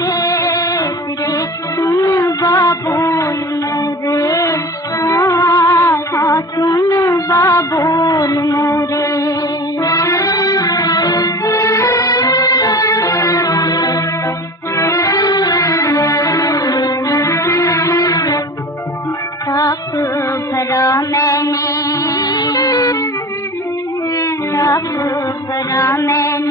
देश रे सुन बाबुल मोरे, हाँ हाँ सुन बाबुल मोरे। साक भरा मैंने, साक भरा मैंने